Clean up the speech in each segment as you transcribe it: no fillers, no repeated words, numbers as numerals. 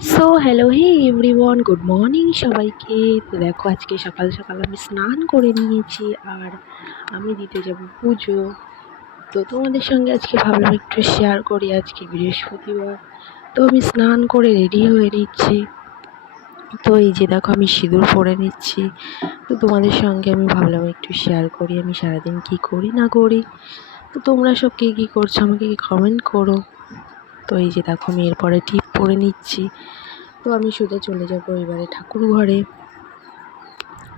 So hello hey everyone, good morning সবাইকে। তো দেখো আজকে সকাল সকাল আমি স্নান করে নিয়েছি আর আমি দিতে যাব পুজো। তো তোমাদের সঙ্গে আজকে ভাবলাম একটু শেয়ার করি। আজকে বৃহস্পতিবার, তো আমি স্নান করে রেডি হয়ে নিচ্ছি। তো এই যে দেখো আমি সিঁদুর পরে নিচ্ছি। তো তোমাদের সঙ্গে আমি ভাবলাম একটু শেয়ার করি আমি সারাদিন কি করি না করি। তো তোমরা সব কে কী করছো আমাকে কমেন্ট করো। তো এই যে দেখো আমি এরপরে টিপ পরে নিচ্ছি। তো আমি সোজা চলে যাবো এবারে ঠাকুর ঘরে।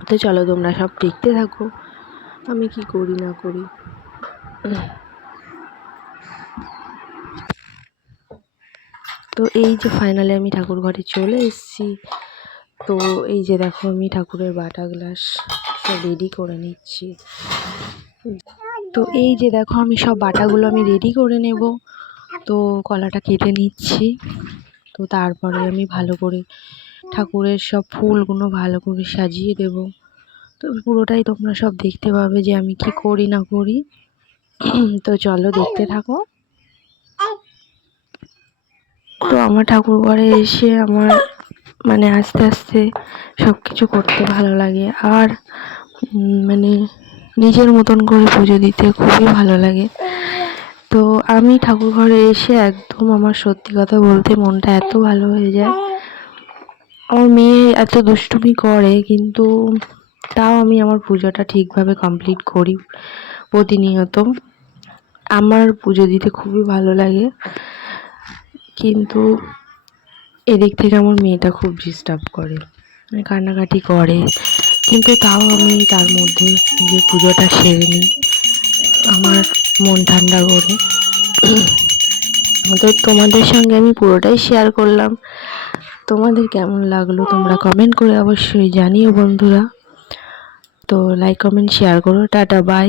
তো চলো তোমরা সব দেখতে থাকো আমি কি করি না করি। তো এই যে ফাইনালি আমি ঠাকুর ঘরে চলে এসেছি। তো এই যে দেখো আমি ঠাকুরের বাটা গ্লাস সব রেডি করে নিচ্ছি। তো এই যে দেখো আমি সব বাটাগুলো আমি রেডি করে নেব। তো কলাটা কেটে নিচ্ছি। তো তারপরে আমি ভালো করে ঠাকুরের সব ফুলগুলো ভালো করে সাজিয়ে দেব। তো পুরোটাই তোমরা সব দেখতে পাবে যে আমি কি করি না করি। তো চলো দেখতে থাকো। তো আমার ঠাকুর ঘরে এসে আমার মানে আস্তে আস্তে সব কিছু করতে ভালো লাগে আর মানে নিজের মতন করে পুজো দিতে খুবই ভালো লাগে। তো আমি ঠাকুর ঘরে এসে একদম আমার সত্যি কথা বলতে মনটা এত ভালো হয়ে যায়। আমার মেয়ে এত দুষ্টুমি করে কিন্তু তাও আমি আমার পুজোটা ঠিকভাবে কমপ্লিট করি প্রতিনিয়ত। আমার পুজো দিতে খুবই ভালো লাগে, কিন্তু এদিক থেকে আমার মেয়েটা খুব ডিস্টার্ব করে, কান্নাকাটি করে, কিন্তু তাও আমি তার মধ্যে নিজের পুজোটা সেরে নিই আমার মন ঠান্ডা করে। তো তোমাদের সঙ্গে আমি পুরোটাই শেয়ার করলাম। তোমাদের কেমন লাগলো তোমরা কমেন্ট করে অবশ্যই জানিও বন্ধুরা। তো লাইক কমেন্ট শেয়ার করো। Tata bye.